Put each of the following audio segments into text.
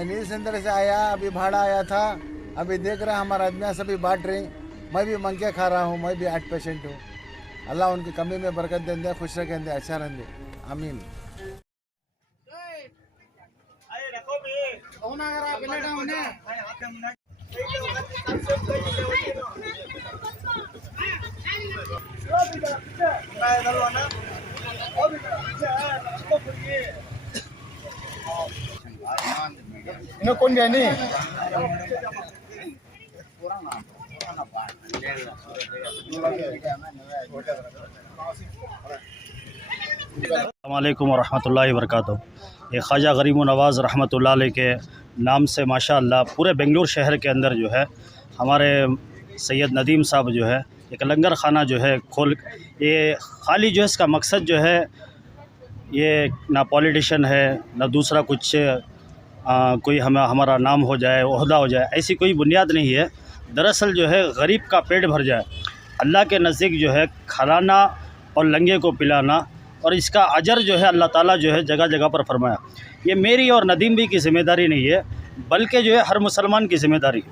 मैं news centre से आया, अभी भाड़ा आया था, अभी देख रहा हमारा आदमी सभी बांट रहे। मैं भी मंग के खा रहा हूँ, मैं भी 8% हूँ। अल्लाह उनकी कमी में बरकत देंदे, खुश रखेंदे, अच्छा रहेंदे, आमीन। इन्हें कौन गया नहीं? अस्सलामुअलैकुम वरहमतुल्लाहि वबरकातुहू। ये ख्वाजा गरीब नवाज़ रहमतुल्लाह अलैह के नाम से माशाअल्लाह पूरे बेंगलुरु शहर के अंदर जो है हमारे सैयद नदीम साहब जो है एक लंगर खाना जो है खोल, ये खाली जो है इसका मकसद जो है ये ना पॉलिटिशियन है ना दूसरा कुछ कोई हमारा नाम हो जाए, ओहदा हो जाए, ऐसी कोई बुनियाद नहीं है। दरअसल जो है गरीब का पेट भर जाए, अल्लाह के नज़दीक जो है खिलाना और लंगे को पिलाना, और इसका अजर जो है अल्लाह ताला जो है जगह जगह पर फरमाया। ये मेरी और नदीम भी की ज़िम्मेदारी नहीं है, बल्कि जो है हर मुसलमान की ज़िम्मेदारी।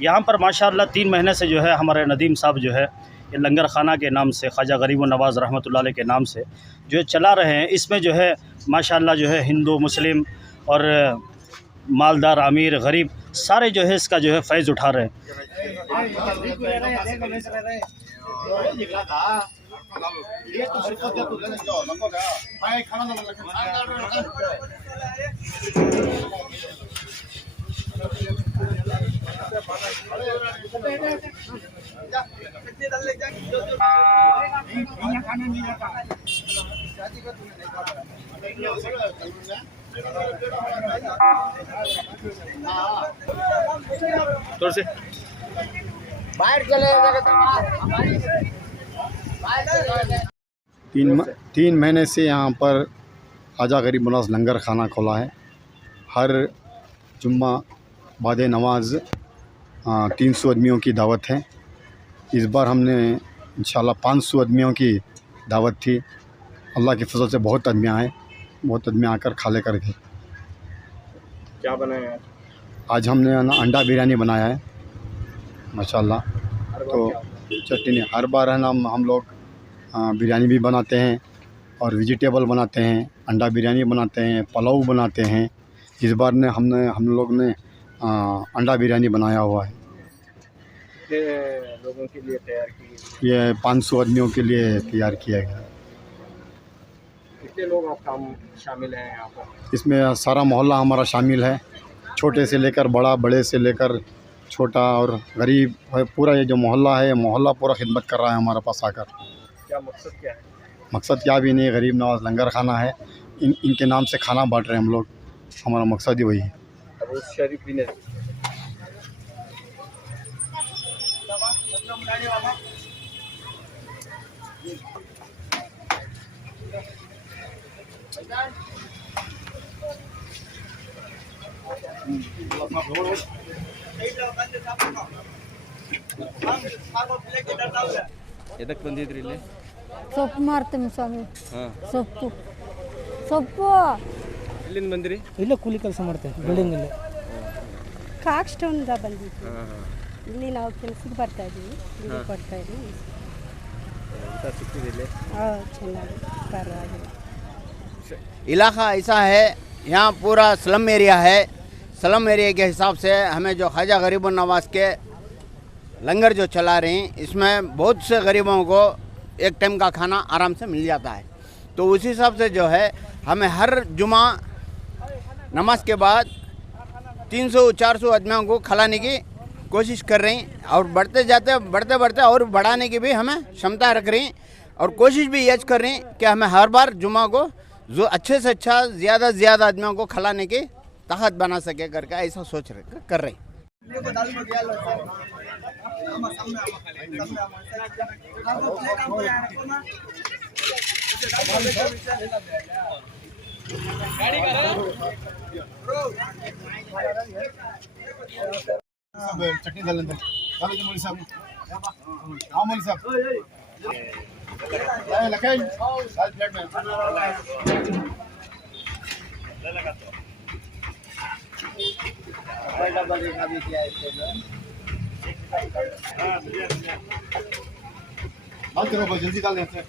यहाँ पर माशाअल्लाह 3 महीने से जो है हमारे नदीम साहब जो है ये लंगर खाना के नाम से, ख्वाजा गरीब नवाज़ रहमतुल्लाह अलैह के नाम से जो है चला रहे हैं। इसमें जो है माशाअल्लाह जो है हिंदू, मुस्लिम और मालदार, अमीर, गरीब सारे जो है इसका जो है फ़ैज़ उठा रहे हैं। से बाहर चले तीन महीने से यहाँ पर ख्वाजा गरीब नवाज़ लंगर खाना खोला है। हर जुम्मा बाद नमाज 300 आदमियों की दावत है। इस बार हमने इंशाल्लाह 500 आदमियों की दावत थी। अल्लाह के फजल से बहुत आदमी आए, बहुत आदमी आकर खा ले कर गए। क्या बनाया आज हमने अंडा बिरयानी बनाया है माशाल्लाह। तो चटनी हर बार है ना, हम लोग बिरयानी भी बनाते हैं और वेजिटेबल बनाते हैं, अंडा बिरयानी बनाते हैं, पुलाव बनाते हैं। इस बार ने हम लोग ने अंडा बिरयानी बनाया हुआ है। लोगों के लिए तैयार की? ये 500 आदमियों के लिए तैयार किया गया। कितने लोग आपका शामिल हैं यहाँ पर? इसमें सारा मोहल्ला हमारा शामिल है, छोटे से लेकर बड़ा, बड़े से लेकर छोटा और गरीब है। पूरा ये जो मोहल्ला है, मोहल्ला पूरा खिदमत कर रहा है हमारे पास आकर। क्या मकसद क्या है? मकसद क्या भी नहीं, गरीब नवाज़ लंगर खाना है, इनके नाम से खाना बांट रहे हैं हम लोग। हमारा मकसद ही वही है। अब उस शरीफ भी नहीं ಎದಕ್ಕೆ ಬಂದಿದ್ರಿ ಇಲ್ಲಿ? ಸೊಪ್ಪು ಮಾರ್ತೀನಿ ಸ್ವಾಮಿ. ಸೊಪ್ಪು ಎಲ್ಲಿಂದ ಬಂದಿರಿ? ಇಲ್ಲೇ ಕೂಲಿ ಕೆಲಸ ಮಾಡ್ತೇವೆ ಬಿಲ್ಡಿಂಗ್ ಇಲ್ಲಿ. ಕಾಕ್ ಸ್ಟೋನ್ದ ಬಂದಿದ್ವಿ. ಇಲ್ಲಿ ನಾವು ಕೆಲಸಕ್ಕೆ ಬರ್ತಾ ಇದ್ದೀವಿ, ಇಲ್ಲಿ ಕೊಡ್ತಾ ಇದ್ದೀವಿ. ಊಟ ಸಿಕ್ಕಿದೆ ಇಲ್ಲಿ? ಚೆನ್ನಾಗಿ ಪರವಾಗಿಲ್ಲ. इलाका ऐसा है, यहाँ पूरा स्लम एरिया है। स्लम एरिया के हिसाब से हमें जो ख्वाजा गरीब नवाज़ के लंगर जो चला रहे हैं, इसमें बहुत से गरीबों को एक टाइम का खाना आराम से मिल जाता है। तो उसी हिसाब से जो है हमें हर जुमा नमाज के बाद 300-400 आदमियों को खिलाने की कोशिश कर रहे हैं, और बढ़ते बढ़ते और बढ़ाने की भी हमें क्षमता रख रही हैं, और कोशिश भी यह कर रहे हैं कि हमें हर बार जुमा को जो अच्छे से अच्छा ज़्यादा से ज़्यादा आदमियों को खिलाने की ताकत बना सके करके ऐसा सोच कर रहे हैं। चटनी डाल लेते हैं। मौलवी साहब, हाँ मौलवी साहब, लखन साल प्लेट में बात करो भाई, जल्दी डाल देते हैं।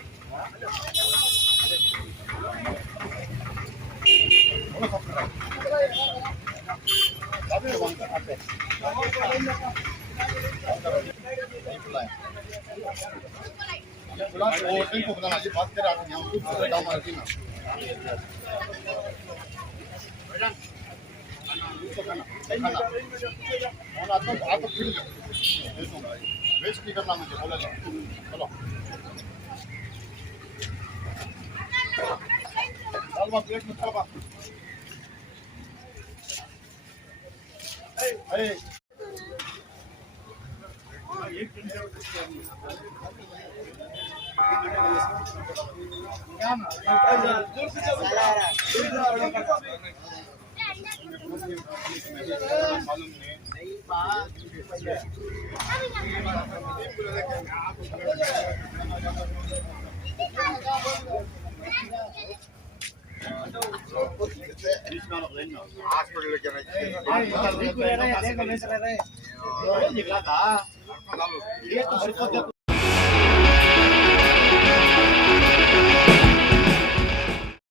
वेस्ट नहीं करना मुझे, बोला जाए। चलो डाल प्लेट में खाओ। हॉस्पिटल